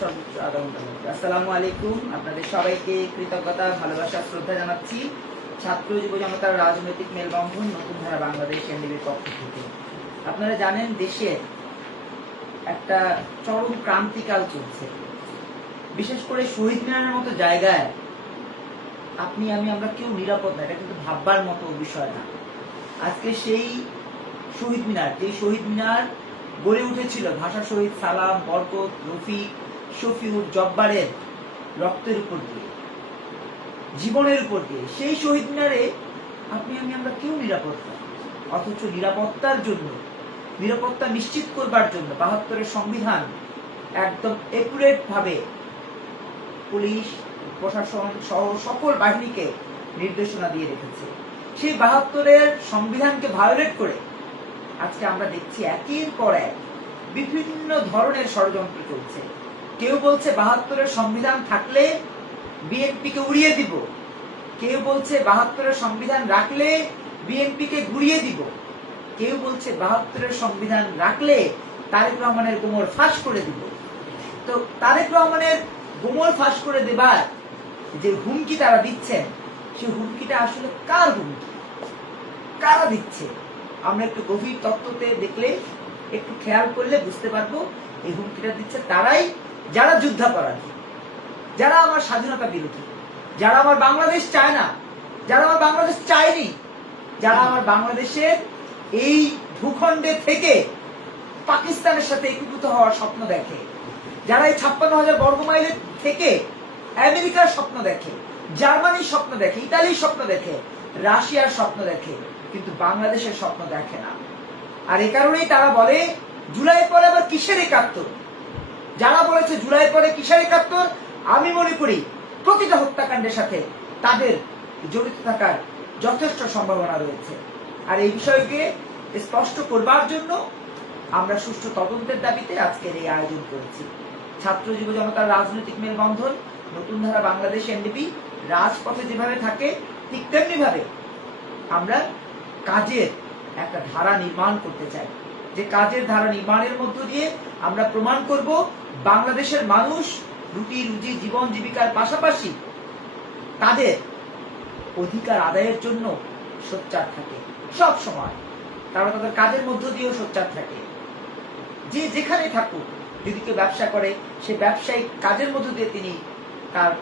সর্বোচ্চ আধা ঘন্টা মধ্যে। আসসালামু আলাইকুম, আপনাদের সবাইকে কৃতজ্ঞতা, ভালোবাসা, শ্রদ্ধা জানাচ্ছি ছাত্র যুব জনতার রাজনৈতিক মেলবন্ধন নতুন ধারা বাংলাদেশ এনডিবির পক্ষ থেকে। আপনারা জানেন দেশে একটা চরম ক্রান্তিকাল চলছে। বিশেষ করে শহীদ মিনারের মতো জায়গায় আপনি আমি আমরা কেউ নিরাপদ না, এটা কিন্তু ভাববার মতো বিষয় না। আজকে সেই শহীদ মিনার, যে শহীদ মিনার গড়ে উঠেছিল ভাষা শহীদ সালাম, বরকত, রফিক, শফিউর, জব্বারের রক্তের উপর দিয়ে, জীবনের উপর দিয়ে, সেই শহীদ মিনারে আপনি আমি আমরা কেউ নিরাপদ না। অথচ নিরাপত্তার জন্য, নিরাপত্তা নিশ্চিত করবার জন্য ৭২-এর সংবিধান একদম একুরেট ভাবে পুলিশ, প্রশাসন সহ সকল বাহিনীকে নির্দেশনা দিয়ে রেখেছে। সেই ৭২-এর সংবিধানকে ভায়োলেট করে আজকে আমরা দেখছি একের পর এক বিভিন্ন ধরনের ষড়যন্ত্র চলছে। কেউ বলছে ৭২-এর সংবিধান থাকলে বিএনপিকে উড়িয়ে দিব, কেউ বলছে ৭২-এর সংবিধান রাখলে বিএনপিকে গুড়িয়ে দিব, কেউ বলছে ৭২-এর সংবিধান রাখলে তারেক রহমানের কোমর ফাঁস করে দিব। তো তারেক রহমানের কোমর ফাঁস করে দেবার যে হুমকি তারা দিচ্ছেন, সেই হুমকিটা আসলে কার হুমকি, কারা দিচ্ছে? আমরা একটু গভীর তত্ত্বতে দেখলে, একটু খেয়াল করলে বুঝতে পারবো এই হুমকিটা দিচ্ছে তারাই যারা যুদ্ধাপরাধী, যারা আমার স্বাধীনতা বিরোধী, যারা আমার বাংলাদেশ চায় না, যারা আমার বাংলাদেশ চায়নি, যারা আমার বাংলাদেশের এই ভূখণ্ডে থেকে পাকিস্তানের সাথে একীভূত হওয়ার স্বপ্ন দেখে, যারা এই ৫৬,০০০ বর্গমাইলের থেকে আমেরিকার স্বপ্ন দেখে, জার্মানির স্বপ্ন দেখে, ইতালির স্বপ্ন দেখে, রাশিয়ার স্বপ্ন দেখে, কিন্তু বাংলাদেশের স্বপ্ন দেখে না। আর এ কারণেই তারা বলে জুলাই পরে আবার কিসের একাত্তর। যারা বলেছে জুলাই পরে কিসের একাত্তর, আমি মনে করি প্রতিটা হত্যাকাণ্ডের সাথে তাদের জড়িত থাকার যথেষ্ট সম্ভাবনা রয়েছে। আর এই বিষয়কে স্পষ্ট করবার জন্য আমরা সুষ্ঠু তদন্তের দাবিতে আজকের এই আয়োজন করেছি। ছাত্র যুব জনতার রাজনৈতিক মেলবন্ধন নতুন ধারা বাংলাদেশ এনডিবি রাজপথে যেভাবে থাকে, ঠিক তেমনি ভাবে আমরা কাজের একটা ধারা নির্মাণ করতে চাই। যে কাজের ধারা নির্মাণের মধ্য দিয়ে আমরা প্রমাণ করব বাংলাদেশের মানুষ রুটি রুজি, জীবন জীবিকার পাশাপাশি তাদের অধিকার আদায়ের জন্য সোচ্চার থাকে। সব সময় তারা তাদের কাজের মধ্য দিয়েও সোচ্চার থাকে। যে যেখানে থাকুক, যদি কেউ ব্যবসা করে, সে ব্যবসায়িক কাজের মধ্য দিয়ে তিনি তার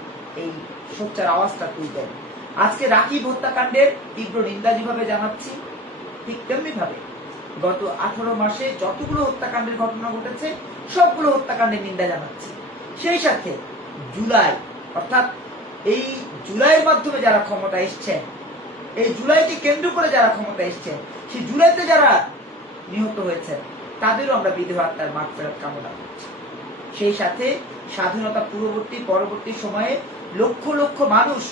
এই সোচ্চার আওয়াজটা তুলবেন। আজকে রাকিব হত্যাকাণ্ডের তীব্র নিন্দা যেভাবে জানাচ্ছি, ঠিক তেমনি ভাবে গত 18 মাসে যতগুলো হত্যাকাণ্ডের ঘটনা ঘটেছে সবগুলো হত্যাকাণ্ডের নিন্দা জানাচ্ছি। সেই সাথে জুলাই, অর্থাৎ এই জুলাইয়ের মাধ্যমে যারা ক্ষমতা এসছেন, এই জুলাইকে কেন্দ্র করে যারা ক্ষমতা এসছেন, সেই জুলাইতে যারা নিহত হয়েছেন তাদেরও আমরা বিদেহ আত্মার মাগফিরাত কামনা করছি। সেই সাথে স্বাধীনতা পূর্ববর্তী পরবর্তী সময়ে লক্ষ লক্ষ মানুষ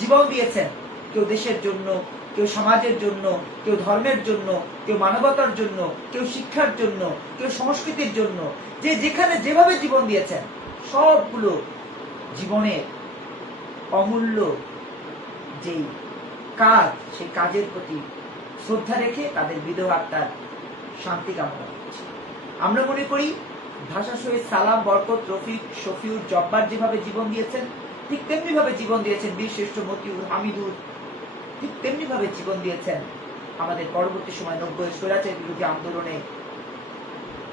জীবন দিয়েছেন, কেউ দেশের জন্য, কেউ সমাজের জন্য, কেউ ধর্মের জন্য, কেউ মানবতার জন্য, কেউ শিক্ষার জন্য, কেউ সংস্কৃতির জন্য। যে যেখানে যেভাবে জীবন দিয়েছেন সবগুলো জীবনের অমূল্য যেই কাজ, সেই কাজের প্রতি শ্রদ্ধা রেখে তাদের বিদেহ আত্মার শান্তি কামনা করছি। আমরা মনে করি ভাষা শহীদ সালাম, বরকত, রফিক, শফিউর, জব্বার যেভাবে জীবন দিয়েছেন, ঠিক তেমনি ভাবে জীবন দিয়েছেন বীর শ্রেষ্ঠ মতিউর, হামিদুর, ঠিক তেমনি ভাবে জীবন দিয়েছেন আমাদের পরবর্তী সময় ৯০ স্বৈরাচার বিরোধী আন্দোলনে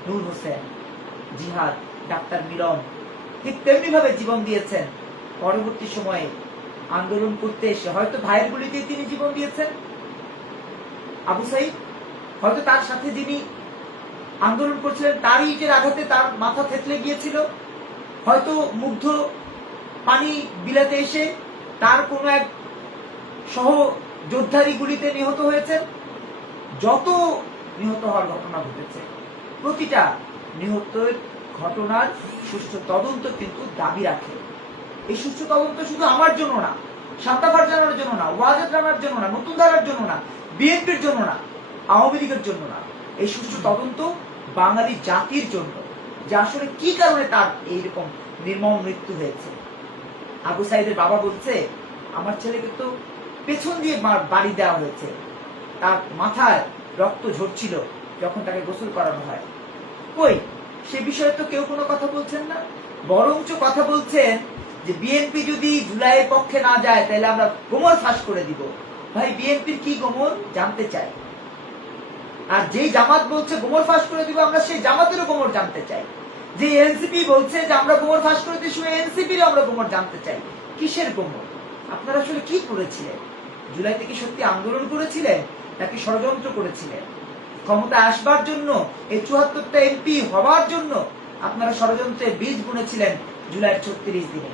নূর হোসেন, জিহাদ, ডাক্তার মিলন, ঠিক তেমনি ভাবে জীবন দিয়েছেন পরবর্তী সময়ে আন্দোলন করতে এসে। হয়তো ভাইয়ের গুলিতেই তিনি জীবন দিয়েছেন আবু সাইদ, হয়তো তার সাথে যিনি আন্দোলন করছিলেন তারই ইটের আঘাতে তার মাথা থেতলে গিয়েছিল, হয়তো মুগ্ধ পানি বিলাতে এসে তার কোন এক সহযোদ্ধারই গুলিতে নিহত হয়েছেন। যত নিহত হওয়ার ঘটনা ঘটেছে, প্রতিটা নিহতের ঘটনার সুষ্ঠু তদন্ত কিন্তু দাবি রাখে। এই সুষ্ঠু তদন্ত শুধু আমার জন্য না, শান্তা ফারজানার জন্য না, ওয়াজেদ রানার জন্য না, নতুন ধারার জন্য না, বিএনপির জন্য না, আওয়ামী লীগের জন্য না। এই সুষ্ঠু তদন্ত বাঙালি জাতির জন্য, যে আসলে কি কারণে তার এইরকম নির্মম মৃত্যু হয়েছে। আবু সাইদের বাবা বলছে, আমার ছেলেকে তো পেছন দিয়ে বাড়ি দেওয়া হয়েছে, তার মাথায় রক্ত ঝরছিল যখন তাকে গোসল করানো হয়। কই সে বিষয়ে তো কেউ কোনো কথা বলছেন না, বরঞ্চ কথা বলছেন যে বিএনপি যদি জুলাইয়ের পক্ষে না যায় তাহলে আমরা গোমর ফাঁস করে দিব। ভাই, বিএনপির কি গোমর জানতে চাই। আর যেই জামাত বলছে গোমর ফাঁস করে দিব, আমরা সেই জামাতেরও গোমর জানতে চাই। যে এনসিপি বলছে যে আমরা গোমর ফাঁস করে দিই, সেই এনসিপির আমরা গোমর জানতে চাই। কিসের গোমর? আপনারা আসলে কি করেছিলেন? জুলাইতে কি সত্যি আন্দোলন করেছিলেন নাকি ষড়যন্ত্র করেছিলেন? ক্ষমতা আসবার জন্য, এই ৭৪টা এমপি হওয়ার জন্য আপনারা ষড়যন্ত্রের বীজ বুনেছিলেন জুলাইয়ের ৩৬ দিনে।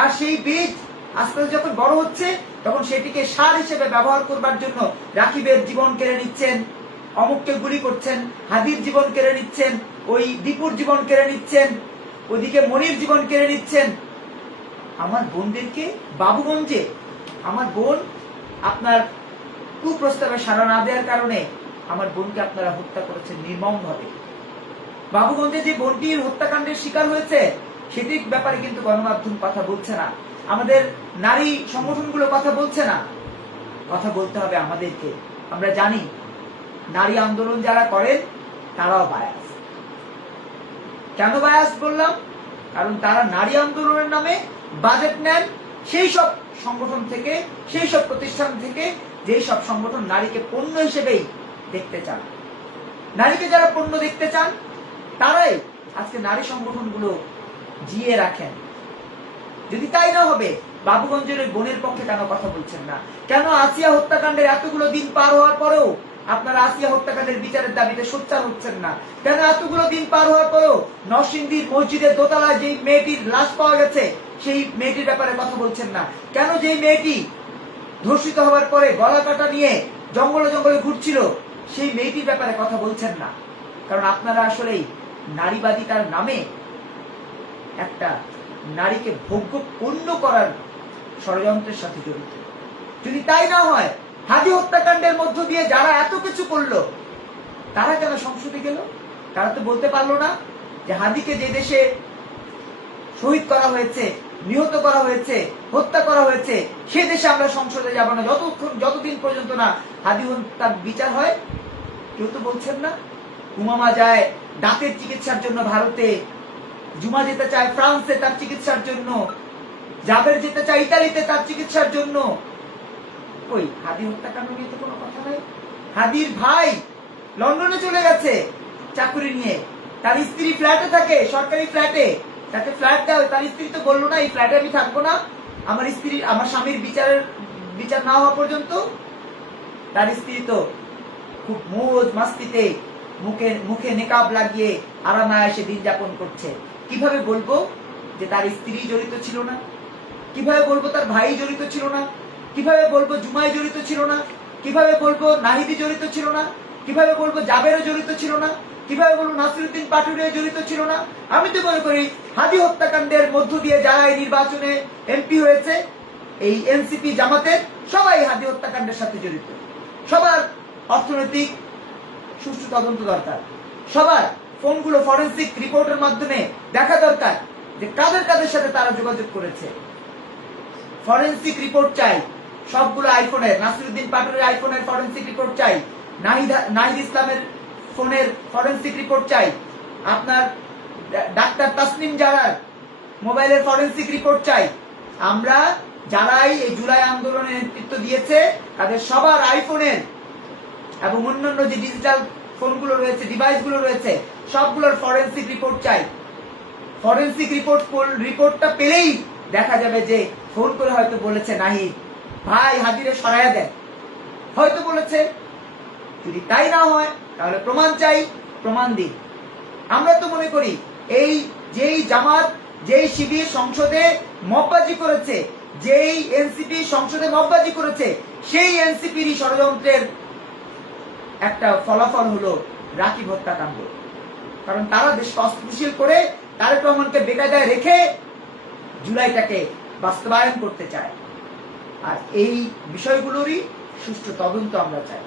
আর সেই বীজ আস্তে আস্তে যখন বড় হচ্ছে তখন সেটিকে সার হিসেবে ব্যবহার করবার জন্য রাকিবের জীবন কেড়ে নিচ্ছেন, অমুককে গুলি করছেন, হাদির জীবন কেড়ে নিচ্ছেন, ওই দীপুর জীবন কেড়ে নিচ্ছেন, ওইদিকে মনির জীবন কেড়ে নিচ্ছেন। আমার বোনদেরকে বাবুগঞ্জে আমার বোন আপনার কুপ্রস্তাবে সাড়া না দেওয়ার কারণে আমার বোনকে আপনারা হত্যা করেছেন নির্মমভাবে। বাবুগঞ্জে যে বোনটির হত্যাকাণ্ডের শিকার হয়েছে সেটির ব্যাপারে কিন্তু গণমাধ্যম কথা বলছে না, আমাদের নারী সংগঠনগুলো কথা বলছে না। কথা বলতে হবে আমাদেরকে। আমরা জানি নারী আন্দোলন যারা করেন তারাও বায়াস। কেন বায়াস বললাম? কারণ তারা নারী আন্দোলনের নামে বাজেট নেন সেই সব সংগঠন থেকে, সেই সব প্রতিষ্ঠান থেকে, যেই সব সংগঠন নারীকে পণ্য হিসেবেই দেখতে চান। নারীকে যারা পণ্য দেখতে চান তারাই আজকে নারী সংগঠনগুলো জিয়ে রাখেন। যদি তাই না হবে, বাবুগঞ্জের ওই বোনের পক্ষে কেন কথা বলছেন না? কেন আসিয়া হত্যাকাণ্ডের এতগুলো দিন পার হওয়ার পরেও আপনারা আসিয়া হত্যাকাণ্ডের বিচারের দাবিতে সোচ্চার হচ্ছেন না? কেন এতগুলো দিন পার হওয়ার পরেও নরসিংদীর মসজিদের দোতলায় যেই মেয়েটির লাশ পাওয়া গেছে সেই মেয়েটির ব্যাপারে কথা বলছেন না? কেন যেই মেয়েটি ধর্ষিত হওয়ার পরে গলা কাটা নিয়ে জঙ্গলে জঙ্গলে ঘুরছিল সেই মেয়েটির ব্যাপারে কথা বলছেন না? কারণ আপনারা আসলেই নারীবাদিতার নামে একটা নারীকে ভোগ্য পণ্য করার ষড়যন্ত্রের সাথে জড়িত। যদি তাই না হয়, হাদি হত্যাকাণ্ডের মধ্য দিয়ে যারা এত কিছু করলো তারা কেন সংসদে গেল? তারা তো বলতে পারলো না যে হাদিকে যে দেশে শহীদ করা হয়েছে, নিহত করা হয়েছে, হত্যা করা হয়েছে, সে দেশে আমরা সংসদে যাব না যতদিন পর্যন্ত না হাদি হত্যার বিচার হয়। কেউ তো বলছেন না। উমামা যায় দাঁতের চিকিৎসার জন্য ভারতে, জুমা যেতে চায় ফ্রান্সে তার চিকিৎসার জন্য, জাবের যেতে চায় ইতালিতে তার চিকিৎসার জন্য। কই হাদি হত্যাকাণ্ড নিয়ে তো কোনো কথা নাই। হাদির ভাই লন্ডনে চলে গেছে চাকরি নিয়ে, তার স্ত্রী ফ্ল্যাটে থাকে, সরকারি ফ্ল্যাটে। তাকে ফ্ল্যাট দেওয়া, তার স্ত্রী তো বললো না এই ফ্ল্যাটে আমি থাকবো না, আমার স্বামীর বিচার না হওয়া পর্যন্ত। তার স্ত্রী তো খুব মৌজ মাস্তিতে মুখে নেকাব লাগিয়ে আরামায়েশে দিন যাপন করছে। কিভাবে বলবো যে তার স্ত্রী জড়িত ছিল না? কিভাবে বলবো তার ভাই জড়িত ছিল না? কিভাবে বলবো জুমাই জড়িত ছিল না? কিভাবে বলবো নাহিদি জড়িত ছিল না? কিভাবে বলবো জাবেরও জড়িত ছিল না? কিভাবে বলবো নাসিরউদ্দিন পাটোয়ারি জড়িত ছিল না? আমি তো মনে করি হাদি হত্যাকাণ্ডের মধ্য দিয়ে যারা এই নির্বাচনে এমপি হয়েছে, এই এনসিপি জামাতের সবাই হাদি হত্যাকাণ্ডের সাথে জড়িত। সবার অর্থনৈতিক সুষ্ঠু তদন্ত দরকার। সবার ফোনগুলো ফরেন্সিক রিপোর্টের মাধ্যমে দেখা দরকার যে কাদের কাদের সাথে তারা যোগাযোগ করেছে। ফরেন্সিক রিপোর্ট চাই সবগুলো আইফোনের, নাসিরউদ্দিন পাটোয়ারির আইফোনের ফরেন্সিক রিপোর্ট চাই, নাহিদ ইসলামের ফোনের ফরেন্সিক রিপোর্ট চাই, আপনার ডাক্তার তাসনিম জারার মোবাইলের ফরেন্সিক রিপোর্ট চাই। আমরা যারাই এই জুলাই আন্দোলনের নেতৃত্ব দিয়েছে তাদের সবার আইফোনের এবং অন্যান্য যে ডিজিটাল ফোনগুলো রয়েছে, ডিভাইসগুলো রয়েছে, সবগুলোর ফরেন্সিক রিপোর্ট চাই। ফরেন্সিক রিপোর্টটা পেলেই দেখা যাবে যে ফোন করে হয়তো বলেছে নাহিদ ভাই হাদিরে সরাইয়া দেন, হয়তো বলেছে। যদি তাই না হয় তাহলে প্রমাণ চাই, প্রমাণ দিন। আমরা তো মনে করি এই যেই জামাত, যেই শিবির সংসদে মববাজি করেছে, যেই এনসিপি সংসদে মববাজি করেছে, সেই এনসিপিরই ষড়যন্ত্রের একটা ফলাফল হলো রাকিব হত্যাকাণ্ড। কারণ তারা দেশকে অস্থিতিশীল করে তারেক রহমানকে বেকায়দায় রেখে জুলাইটাকে বাস্তবায়ন করতে চায়। আর এই বিষয়গুলোরই সুষ্ঠু তদন্ত আমরা চাই।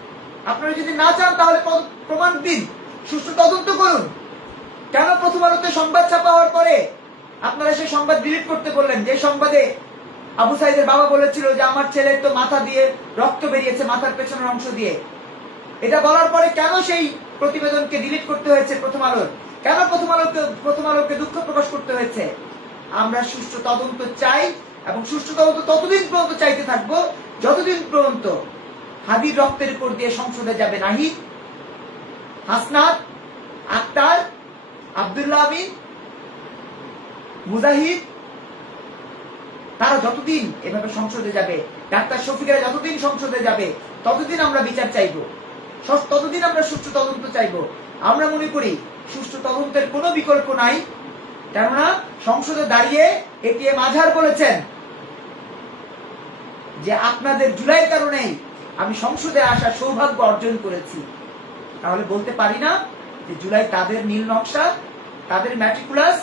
আপনারা যদি না চান তাহলে প্রমাণ দিন, সুষ্ঠু তদন্ত করুন। কেন প্রথম আলোতে সংবাদ ছাপা হওয়ার পরে আপনারা সেই সংবাদ ডিলিট করতে বললেন, যে সংবাদে আবু সাইদের বাবা বলেছিল যে আমার ছেলের তো মাথা দিয়ে রক্ত বেরিয়েছে, মাথার পেছনের অংশ দিয়ে। এটা বলার পরে কেন সেই প্রতিবেদনকে ডিলিট করতে হয়েছে প্রথম আলোর? কেন প্রথম আলোকে দুঃখ প্রকাশ করতে হয়েছে? আমরা সুষ্ঠু তদন্ত চাই, এবং সুষ্ঠু তদন্ত ততদিন পর্যন্ত চাইতে থাকবো যতদিন পর্যন্ত হাদির রক্তের উপর দিয়ে সংসদে যাবে নাহিদ, হাসনাত, আক্তার, আব্দুল্লাহ আমিন, মুজাহিদ, তারা যতদিন এভাবে সংসদে যাবে, ডাক্তার শফিকরা যতদিন সংসদে যাবে, ততদিন আমরা বিচার চাইব, ততদিন আমরা সুষ্ঠু তদন্ত চাইব। আমরা মনে করি সুষ্ঠু তদন্তের কোনো বিকল্প নাই, কেননা সংসদে দাঁড়িয়ে এটিএম আজহার বলেছেন যে আপনাদের জুলাই কারণেই আমি সংসদে আসার সৌভাগ্য অর্জন করেছি। তাহলে বলতে পারি না যে জুলাই তাদের নীল নকশা, তাদের ম্যাট্রিকুলাস,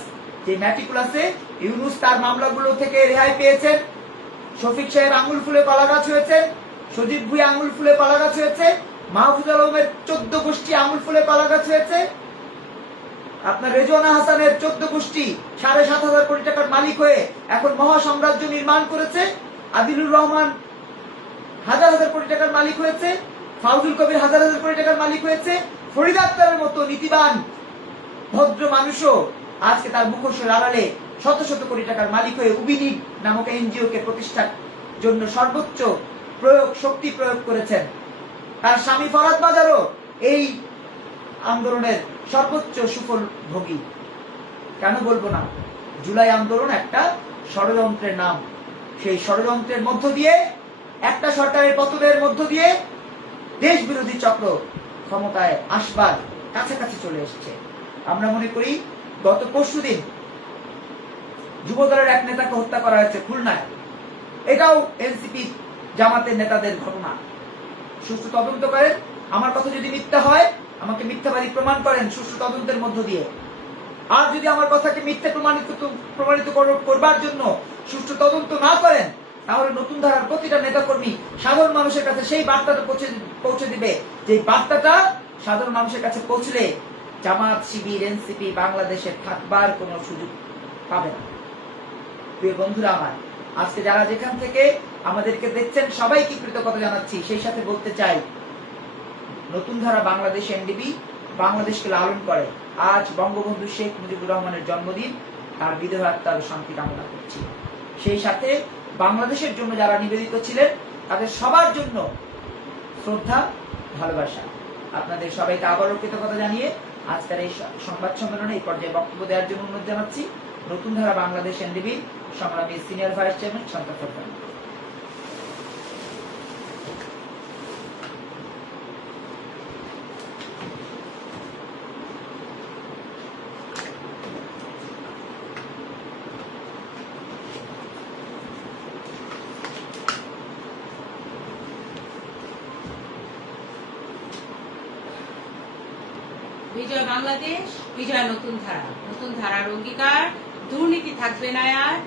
যে ম্যাট্রিকুলাসে ইউনুস তার মামলাগুলো থেকে রেহাই পেয়েছেন, শফিক সাহেব আঙুল ফুলে কলা গাছ হয়েছেন, সজীব ভুঁইয়া আঙুল ফুলে কলা গাছ হয়েছে, মাহফুজ আলমের 14 গোষ্ঠী আঙুল ফুলে কলা গাছ হয়েছে, আপনার রেজওয়ানা হাসানের 14 গোষ্ঠী 7,500 কোটি টাকার মালিক হয়ে এখন মহা সাম্রাজ্য নির্মাণ করেছে, আদিলুর রহমান হাজার হাজার কোটি টাকার মালিক হয়েছে, ফাউজুল কবির হাজার হাজার কোটি টাকার মালিক হয়েছে, ফরিদ আক্তারের মতো নীতিবান ভদ্র মানুষও আজকে তার মুখোশের আড়ালে শত শত কোটি টাকার মালিক হয়ে উবিনিক নামক এনজিও কে প্রতিষ্ঠার জন্য সর্বোচ্চ শক্তি প্রয়োগ করেছেন। তার স্বামী ফরাদ বাজারও এই আন্দোলনের সর্বোচ্চ সুফল ভোগী। কেন বলবো না? জুলাই আন্দোলন একটা ষড়যন্ত্রের নাম। সেই ষড়যন্ত্রের মধ্য দিয়ে, একটা সরকারের পতনের মধ্য দিয়ে দেশ বিরোধী চক্র ক্ষমতায় আসবার কাছাকাছি চলে এসছে। আমরা মনে করি গত পরশুদিন যুবদলের এক নেতাকে হত্যা করা হয়েছে খুলনায়, এটাও এনসিপি জামাতের নেতাদের ঘটনা। সুষ্ঠু তদন্ত করেন, আমার কথা যদি মিথ্যা হয় আমাকে মিথ্যাবাদী প্রমাণ করেন সুষ্ঠু তদন্তের মধ্য দিয়ে। আর যদি আমার কথাকে মিথ্যা প্রমাণিত করবার জন্য সুষ্ঠু তদন্ত না করেন, তাহলে নতুন ধারার প্রতিটা নেতাকর্মী সাধারণ মানুষের কাছে সেই বার্তাটা পৌঁছে দিবে, যে বার্তাটা সাধারণ মানুষের কাছে পৌঁছলে জামাত, শিবির, এনসিপি বাংলাদেশে থাকবার কোনো সুযোগ পাবে না। প্রিয় বন্ধুরা আমার, আজকে যারা যেখান থেকে আমাদেরকে দেখছেন সবাইকে কৃতজ্ঞতা জানাচ্ছি। সেই সাথে বলতে চাই, নতুন ধারা বাংলাদেশ এনডিবি বাংলাদেশকে লালন করে। আজ বঙ্গবন্ধু শেখ মুজিবুর রহমানের জন্মদিন, তার বিদেহ আত্মার শান্তি কামনা করছি। সেই সাথে বাংলাদেশের জন্য যারা নিবেদিত ছিলেন তাদের সবার জন্য শ্রদ্ধা, ভালোবাসা। আপনাদের সবাইকে আবারও কৃতজ্ঞতা জানিয়ে আজকের এই সংবাদ সম্মেলনে এই পর্যায়ে বক্তব্য দেওয়ার জন্য অনুরোধ জানাচ্ছি নতুন ধারা বাংলাদেশ এনডিবির সংগ্রামী সিনিয়র ভাইস চেয়ারম্যান শান্ত ফরহান। বিজয় বাংলাদেশ, বিজয় নতুন ধারা। নতুন ধারার অঙ্গীকার, দুর্নীতি থাকবে না আর।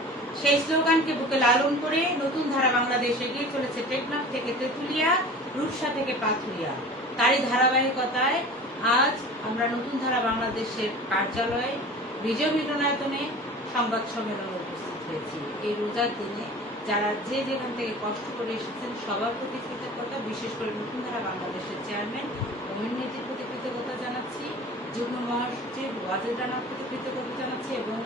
সেই স্লোগানকে বুকে লালন করে নতুন ধারা বাংলাদেশ এগিয়ে চলেছে টেকনাফ থেকে তেঁতুলিয়া, রূপসা থেকে পাথুরিয়া। তারই ধারাবাহিকতায় আজ আমরা নতুন ধারা বাংলাদেশের কার্যালয়ে বিজয় মিলনায়তনে সংবাদ সম্মেলনে উপস্থিত হয়েছি। এই রোজার দিনে যারা যে যেখান থেকে কষ্ট করে এসেছেন সবার প্রতি কৃতজ্ঞতা, বিশেষ করে নতুন ধারা বাংলাদেশের চেয়ারম্যান অমিনজির প্রতি কৃতজ্ঞতা জানাচ্ছি, যুগ্ম মহাসচিব ওয়াজেদ রানার প্রতি কৃতজ্ঞতা জানাচ্ছি, এবং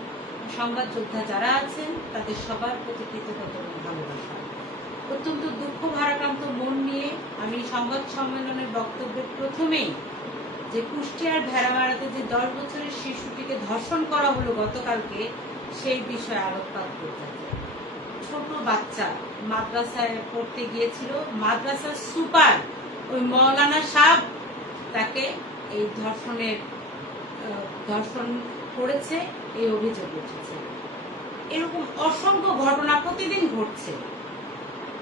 সংবাদ যোদ্ধা যারা আছেন তাদের সবার প্রতি কৃতজ্ঞতা এবং ভালোবাসা। অত্যন্ত দুঃখ ভারাক্রান্ত মন নিয়ে আমি সংবাদ সম্মেলনের বক্তব্যের প্রথমেই যে কুষ্টিয়ার ভেড়ামারাতে যে 10 বছরের শিশুটিকে ধর্ষণ করা হলো গতকালকে, সেই বিষয়ে আলোকপাত করতে চাই। ছোট বাচ্চা মাদ্রাসায় পড়তে গিয়েছিল, মাদ্রাসার সুপার ওই মৌলানা সাহেব তাকে এই ধর্ষণ করেছে, এই অভিযোগ উঠেছে। এরকম অসংখ্য ঘটনা প্রতিদিন ঘটছে।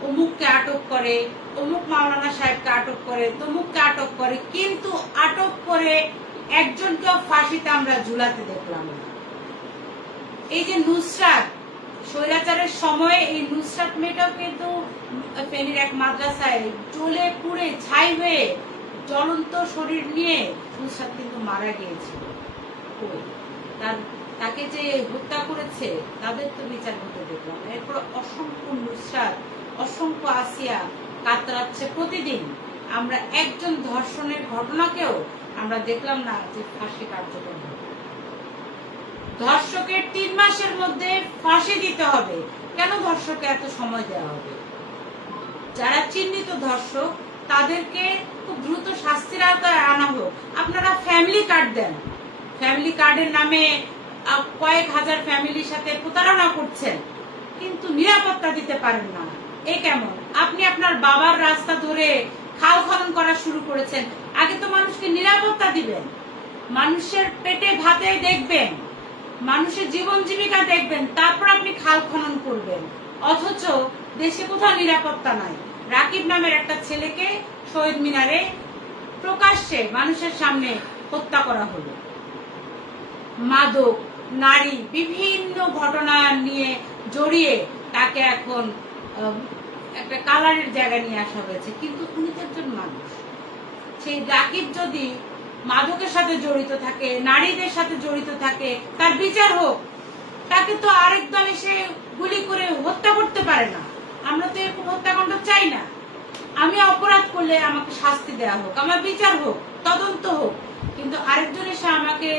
অমুককে আটক করে, অমুক মাওলানা সাহেবকে আটক করে, তমুককে আটক করে, কিন্তু আটক করে একজনকেও ফাঁসিতে আমরা ঝুলাতে দেখলাম না। এই যে নুসরাত, স্বৈরাচারের সময়ে এই নুসরাত মেয়েটাও কিন্তু ফেনীর এক মাদ্রাসায় জ্বলে পুড়ে ছাই হয়ে জ্বলন্ত শরীর নিয়ে নুসরাত কিন্তু মারা গিয়েছিল। তাকে যে হত্যা করেছে তাদের তো বিচার হতে দেখলাম। এরপর অসংখ্য নুসরাত, অসংখ্য আসিয়া কাতরাচ্ছে প্রতিদিন। আমরা একজন ধর্ষণের ঘটনাকেও আমরা দেখলাম না যে ফাঁসি কার্যকর হবে। ধর্ষকের 3 মাসের মধ্যে ফাঁসি দিতে হবে। কেন ধর্ষককে এত সময় দেওয়া হবে? যারা চিহ্নিত ধর্ষক তাদেরকে খুব দ্রুত শাস্তির আওতায় আনা হোক। আপনারা ফ্যামিলি কার্ড দেন, ফ্যামিলি কার্ডের নামে কয়েক হাজার ফ্যামিলির সাথে প্রতারণা করছেন, কিন্তু নিরাপত্তা দিতে পারেন না। এ কেমন? আপনি আপনার বাবার রাস্তা ধরে খাল খনন করা শুরু করেছেন। আগে তো মানুষকে নিরাপত্তা দিবেন, মানুষের পেটে ভাতে দেখবেন, মানুষের জীবন জীবিকা দেখবেন, তারপর আপনি খাল খনন করবেন। অথচ দেশে কোথাও নিরাপত্তা নাই। রাকিব নামের একটা ছেলেকে শহীদ মিনারে প্রকাশ্যে মানুষের সামনে হত্যা করা হলো। মাদক, নারী, বিভিন্ন ঘটনা নিয়ে জড়িয়ে তাকে এখন একটা কালারের জায়গা নিয়ে আসা হয়েছে। কিন্তু উনি তো একজন মানুষ। সেই রাকিব যদি মাদকের সাথে জড়িত থাকে, নারীদের সাথে জড়িত থাকে, তার বিচার হোক। তাকে তো আরেক দল এসে গুলি করে হত্যা করতে পারে না। আমরা তো এরকম হত্যাকাণ্ড চাই না। আমি অপরাধ করলে আমাকে শাস্তি দেওয়া হোক, আমার বিচার হোক, তদন্ত হোক। কিন্তু আরেকজন এসে আমাকে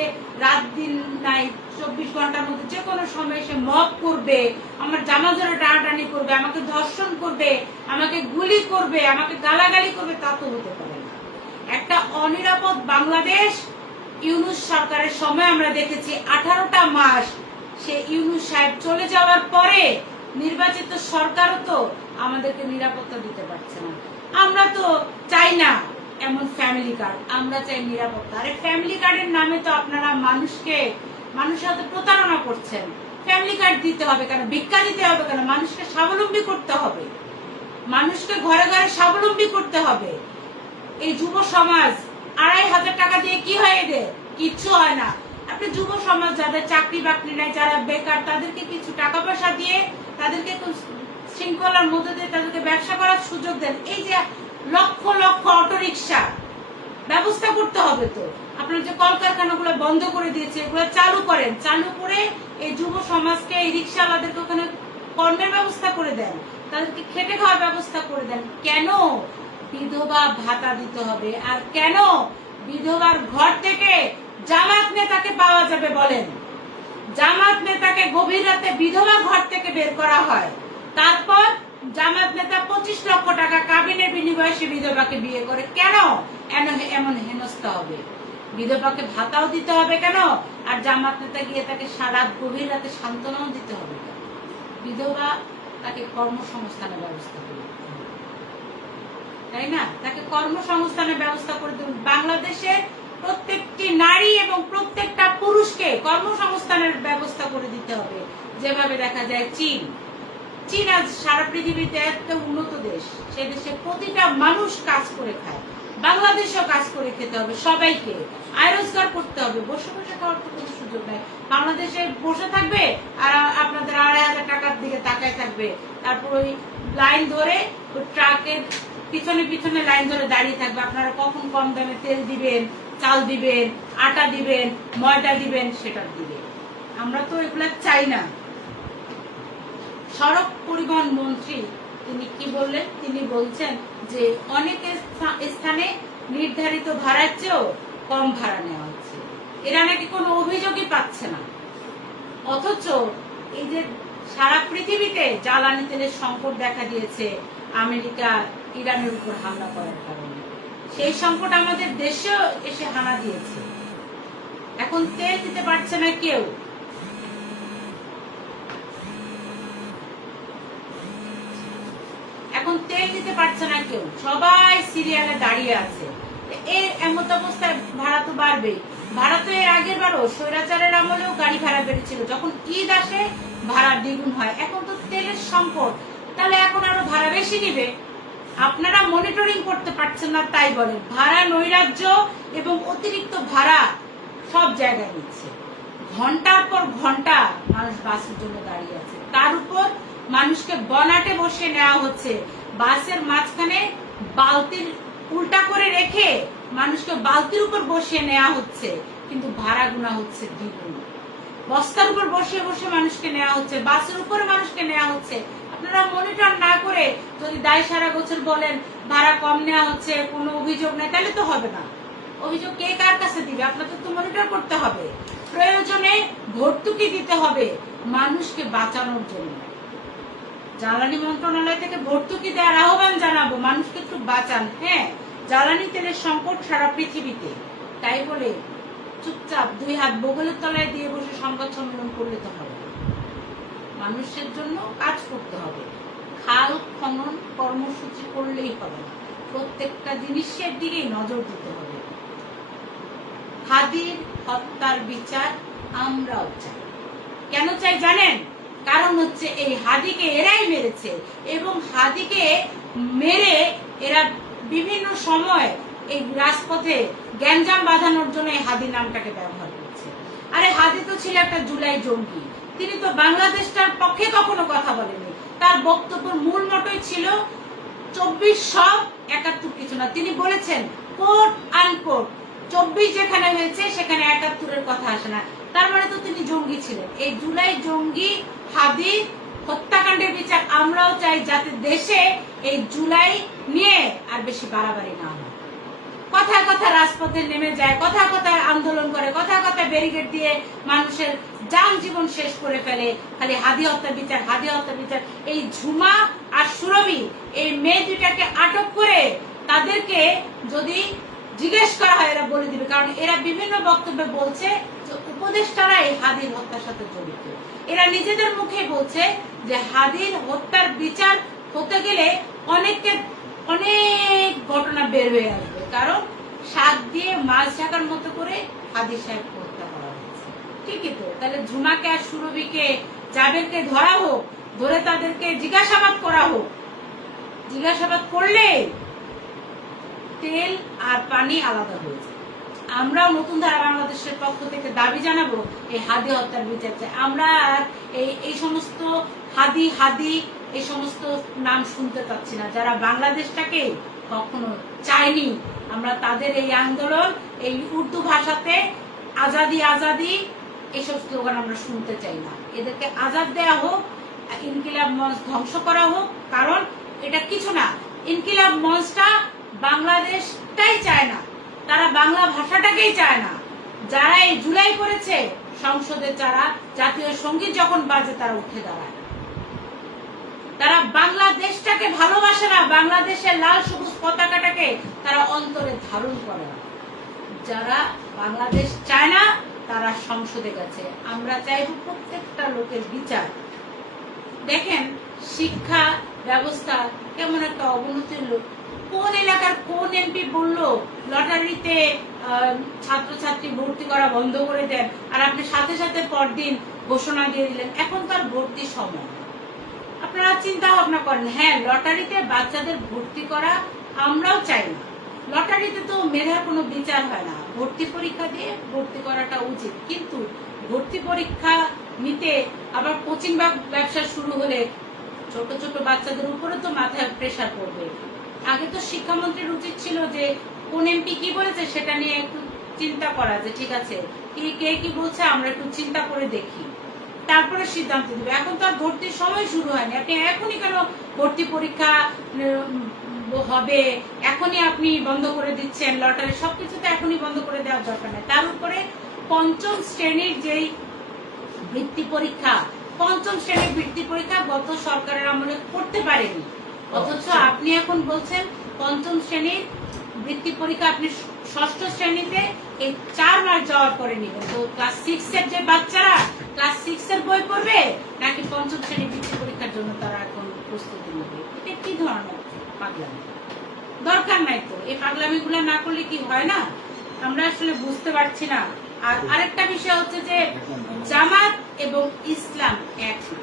রাত দিন নাই 24 ঘন্টার মধ্যে যে কোনো সময় এসে মব করবে, আমার জামা ধরে টানাটানি করবে, আমাকে ধর্ষণ করবে, আমাকে গুলি করবে, আমাকে গালাগালি করবে, তা তো হতে পারে না। একটা অনিরাপদ বাংলাদেশ ইউনূস সরকারের সময় আমরা দেখেছি। 18টা মাস সে ইউনূস সাহেব চলে যাওয়ার পরে নির্বাচিত সরকারও তো আমাদেরকে নিরাপত্তা দিতে পারছে না। আমরা তো চাই না এমন ফ্যামিলি কার্ড, আমরা চাই নিরাপত্তা। আরে ফ্যামিলি কার্ডের নামে তো আপনারা মানুষের সাথে প্রতারণা করছেন। ফ্যামিলি কার্ড দিতে হবে কেন? ভিক্ষা দিতে হবে কেন? মানুষকে স্বাবলম্বী করতে হবে, মানুষকে ঘরে ঘরে স্বাবলম্বী করতে হবে। এই যুব সমাজ 2500 টাকা দিয়ে কি হয়? এদের কিচ্ছু হয় না। আপনি যুব সমাজ যাদের চাকরি বাকরি নাই, যারা বেকার, তাদেরকে কিছু টাকা পয়সা দিয়ে, তাদেরকে শৃঙ্খলার মধ্যে দিয়ে তাদেরকে ব্যবসা করার সুযোগ দেন। এই যে লক্ষ লক্ষ অটোরিকশা ব্যবস্থা করতে হবে। তো আপনার যে কলকারখানাগুলো বন্ধ করে দিয়েছে, এগুলো চালু করেন, চালু করে এই যুব সমাজকে, এই রিক্সাওয়ালাদেরকে ওখানে কর্মের ব্যবস্থা করে দেন, তাদেরকে খেটে খাওয়ার ব্যবস্থা করে দেন। কেন বিধবা ভাতা দিতে হবে? আর কেন বিধবার ঘর থেকে জামাত নেতাকে পাওয়া যাবে? বলেন, জামাত নেতাকে গভীর রাতে বিধবা ঘর থেকে বের করা হয়, তারপর জামাত নেতা 25 লক্ষ টাকা কাবিনের বিনিময়ে সে বিধবাকে বিয়ে করে। কেন এমন হেনস্থা হবে? বিধবাকে ভাতাও দিতে হবে কেন? আর জামাত নেতা গিয়ে তাকে সারা গভীর রাতে সান্ত্বনাও দিতে হবে কেন? বিধবা তাকে কর্মসংস্থানের ব্যবস্থা করে, তাই না? তাকে কর্মসংস্থানের ব্যবস্থা করে দেবেন। বাংলাদেশের প্রত্যেকটি নারী এবং প্রত্যেকটা পুরুষকে কর্মসংস্থানের ব্যবস্থা করে দিতে হবে, যেভাবে দেখা যায় চীন আজ সারা পৃথিবীতে একটা উন্নত দেশ। সে দেশে প্রতিটা মানুষ কাজ করে খায়। বাংলাদেশেও কাজ করে খেতে হবে, সবাইকে আয় রোজগার করতে হবে। বসে বসে খাওয়ার তো কোনো সুযোগ নাই। বাংলাদেশে বসে থাকবে আর আপনাদের 2500 টাকার দিকে তাকায় থাকবে, তারপর ওই লাইন ধরে ওই ট্রাকের পিছনে পিছনে লাইন ধরে দাঁড়িয়ে থাকবে। আপনারা কখন কম দামে তেল দিবেন, চাল দিবেন, আটা দিবেন, ময়দা দিবেন, সেটা দিবেন। আমরা তো এগুলা চাই না। সড়ক পরিবহন মন্ত্রী তিনি কি বললেন? তিনি বলছেন যে অনেক স্থানে নির্ধারিত ভাড়ার চেয়েও কম ভাড়া নেওয়া হচ্ছে। এরা নাকি কোনো অভিযোগই পাচ্ছে না। অথচ এই যে সারা পৃথিবীতে জ্বালানি তেলের সংকট দেখা দিয়েছে আমেরিকা ইরানের উপর হামলা করার কারণে, সেই সংকট আমাদের দেশেও এসে হানা দিয়েছে। এখন তেল দিতে পারছে না কেউ। এখন তেল দিতে পারছে না কেউ, সবাই সিরিয়ালে দাঁড়িয়ে আছে। এই এমত অবস্থায় ভাড়া তো বাড়বেই। ভাড়া তো এর আগের বারও স্বৈরাচারের আমলেও গাড়ি ভাড়া বেড়েছিল, যখন ঈদ আসে ভাড়া দ্বিগুণ হয়। এখন তো তেলের সংকট, তাহলে এখন আরো ভাড়া বেশি নিবে। আপনারা মনিটরিং করতে পারছেন না তাই বলেন। ভাড়া নৈরাজ্য এবং অতিরিক্ত ভাড়া সব জায়গায় নিচ্ছে। ঘন্টার পর ঘন্টা মানুষ বাসের জন্য দাঁড়িয়ে আছে, তার উপর মানুষকে বনাটে বসে নেওয়া হচ্ছে। বাসের মাঝখানে বালতির উল্টা করে রেখে মানুষকে বালতির উপর বসিয়ে নেওয়া হচ্ছে, কিন্তু ভাড়া গুনা হচ্ছে দ্বিগুণ। বস্তার উপর বসে বসে মানুষকে নেওয়া হচ্ছে, বাসের উপরে মানুষকে নেওয়া হচ্ছে। আপনারা মনিটর না করে যদি দায় সারা গোছর বলেন ভাড়া কম নেওয়া হচ্ছে, কোনো অভিযোগ নেই, তাহলে তো হবে না। অভিযোগ কে কার কাছে দিবে? আপনাদের তো মনিটর করতে হবে। প্রয়োজনে ভর্তুকি দিতে হবে মানুষকে বাঁচানোর জন্য। জ্বালানি মন্ত্রণালয় থেকে ভর্তুকি দেওয়ার আহ্বান জানাবো, মানুষকে একটু বাঁচান। হ্যাঁ, জ্বালানি তেলের সংকট সারা পৃথিবীতে, তাই বলে চুপচাপ দুই হাত বগলের তলায় দিয়ে বসে সংবাদ সম্মেলন করলে তো হবে। মানুষের জন্য কাজ করতে হবে। খাল খনন কর্মসূচি করলেই হবে না, প্রত্যেকটা জিনিসের দিকেই নজর দিতে হবে। হাদির হত্যার বিচার আমরাও চাই। কেন চাই জানেন? কারণ হচ্ছে এই হাদিকে এরাই মেরেছে, এবং হাদিকে মেরে এরা বিভিন্ন সময় এই রাজপথে গ্যাঞ্জাম বাঁধানোর জন্য এই হাদি নামটাকে ব্যবহার করছে। আরে হাদি তো ছিল একটা জুলাই জঙ্গি, তিনি তো বাংলাদেশটার পক্ষে কখনো কথা বলেনি। তার বক্তব্যের মূল মতই ছিল 2471 কিছু না। তিনি বলেছেন কোট আনকোট 24 যেখানে হয়েছে সেখানে 71-এর কথা আসে না। তার মানে তো তিনি জঙ্গি ছিলেন। এই জুলাই জঙ্গি হাদি হত্যাকাণ্ডের বিচার আমরাও চাই, যাতে দেশে এই জুলাই নিয়ে আর বেশি বাড়াবাড়ি না হয়। কথায় কথায় রাজপথে নেমে যায়, কথায় কথায় আন্দোলন করে, কথায় কথায় ব্যারিকেড দিয়ে মানুষের যান জীবন শেষ করে ফেলে। খালি হাদি হত্যা বিচার, হাদি হত্যা বিচার। এই ঝুমা আর সুরভি, এই মেয়ে দুটাকে আটক করে তাদেরকে যদি জিজ্ঞেস করা হয় এরা বলে দিবে, কারণ এরা বিভিন্ন বক্তব্যে বলছে যে উপদেষ্টারা এই হাদির হত্যার সাথে জড়িত। এরা নিজেদের মুখে বলছে যে হাদির হত্যার বিচার হতে গেলে অনেক ঘটনা বের হয়ে আসবে, কারণ শাক দিয়ে মাছ ঢাকার মতো করে হাদি সাহেব হত্যা করা হয়েছে। ঠিকই তো। তাহলে ঝুমাকে আর সুরভিকে জাবেরকে ধরা হোক, ধরে তাদেরকে জিজ্ঞাসাবাদ করা হোক। জিজ্ঞাসাবাদ করলে তেল আর পানি আলাদা হয়ে যায়। আমরাও নতুন ধারা বাংলাদেশের পক্ষ থেকে দাবি জানাবো এই হাদি হত্যার বিচার চাই। আমরা এই সমস্ত হাদি এই সমস্ত নাম শুনতে পাচ্ছি না, যারা বাংলাদেশটাকে কখনো চায়নি। আমরা তাদের এই আন্দোলন, এই উর্দু ভাষাতে আজাদি আজাদি এইসব স্লোগান আমরা শুনতে চাই না। এদেরকে আজাদ দেয়া হোক, ইনকিলাব মঞ্চ ধ্বংস করা হোক, কারণ এটা কিছু না। ইনকিলাব মঞ্চটা বাংলাদেশটাই চায় না, তারা বাংলা ভাষাটাকেই চায় না। যারা এই জুলাই করেছে সংসদে, যারা জাতীয় সঙ্গীত যখন বাজে তারা উঠে দাঁড়ায়। তারা বাংলাদেশটাকে ভালোবাসে না, বাংলাদেশের লাল সবুজ পতাকাটাকে তারা অন্তরে ধারণ করে না। যারা বাংলাদেশ চায় না তারা সংসদে গেছে। আমরা চাইব প্রত্যেকটা লোকের বিচার। দেখেন শিক্ষা ব্যবস্থা কেমন একটা অবনতির লোক। কোন এলাকার কোন এমপি বললো লটারিতে ছাত্রছাত্রী ভর্তি করা বন্ধ করে দেন, আর আপনি সাথে সাথে পরদিন ঘোষণা দিয়ে দিলেন এখন তার ভর্তির সময়। আপনারা চিন্তা ভাবনা করেন। হ্যাঁ, লটারিতে বাচ্চাদের ভর্তি করা আমরাও চাই না। লটারিতে তো মেধার কোনো বিচার হয় না, ভর্তি পরীক্ষা দিয়ে ভর্তি করাটা উচিত। কিন্তু ভর্তি পরীক্ষা নিতে আবার কোচিং বা ব্যবসা শুরু হলে ছোট ছোট বাচ্চাদের উপরে তো মাথায় প্রেসার পড়বে। আগে তো শিক্ষামন্ত্রীর উচিত ছিল যে কোন এমপি কি বলেছে সেটা নিয়ে একটু চিন্তা করা, যে ঠিক আছে কে কি বলছে আমরা একটু চিন্তা করে দেখি, তারপরে সিদ্ধান্ত দিবে। এখন তো আর ভর্তির সময় শুরু হয়নি, আপনি এখনই কেন ভর্তি পরীক্ষা হবে এখনই আপনি বন্ধ করে দিচ্ছেন? লটারি সবকিছু তো এখনই বন্ধ করে দেওয়ার দরকার নেই। তার উপরে পঞ্চম শ্রেণীর যেই বৃত্তি পরীক্ষা, পঞ্চম শ্রেণীর বৃত্তি পরীক্ষা গত সরকারের আমলে করতে পারেনি, অথচ আপনি এখন বলছেন পঞ্চম শ্রেণীর বৃত্তি পরীক্ষা আপনি ষষ্ঠ শ্রেণীতে এই 4 মাস যাওয়ার পরে নেবেন। তো ক্লাস 6 এর যে বাচ্চারা ক্লাস 6 এর বই পড়বে নাকি পঞ্চম শ্রেণীর বৃত্তি পরীক্ষার জন্য তারা এখন প্রস্তুতি নেবে? এটা কি ধরনের পাগলামি? দরকার নাই তো। এই পাগলামি গুলা না করলে কি হয় না? আমরা আসলে বুঝতে পারছি না। আর আরেকটা বিষয় হচ্ছে যে জামাত এবং ইসলাম এক না।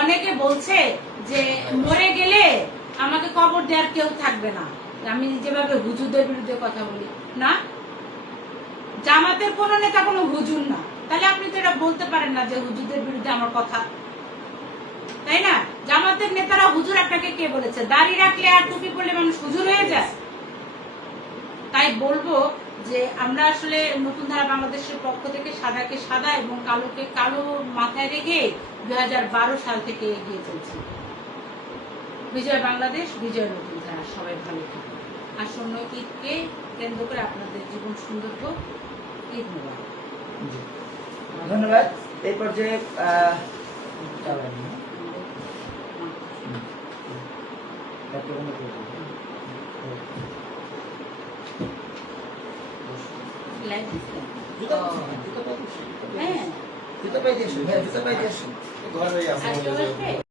অনেকে বলছে যে মরে গেলে আমাকে কবর দেওয়ার কেউ থাকবে না, আমি যেভাবে হুজুরদের বিরুদ্ধে কথা বলি না। জামাতের কোন নেতা কোনো হুজুর না, তাহলে আপনি তো এটা বলতে পারেন না যে হুজুরদের বিরুদ্ধে আমার কথা, তাই না? জামাতের নেতারা হুজুর আপনাকে কে বলেছে? দাড়ি রাখলে আর টুপি পরলে মানুষ হুজুর হয়ে যায়? তাই বলবো যে আমরা আসলে নতুন ধারা বাংলাদেশের পক্ষ থেকে সাদাকে সাদা এবং কালোকে কালো মাথায় রেখে 2012 সাল থেকে এগিয়ে চলছি। বিজয় বাংলাদেশ, বিজয় নতুন ধারা। সবাই ভালো থাকুন। আসন্ন ঈদকে কেন্দ্র করে আপনাদের জীবন সুন্দর হোক। ঈদ মোবারক। জি। ধন্যবাদ। এই পর্যায়ে লাইভ দিচ্ছেন? জুতো হ্যাঁ পাই দিয়ে আসুন। ঘরে আর চলে আসবে?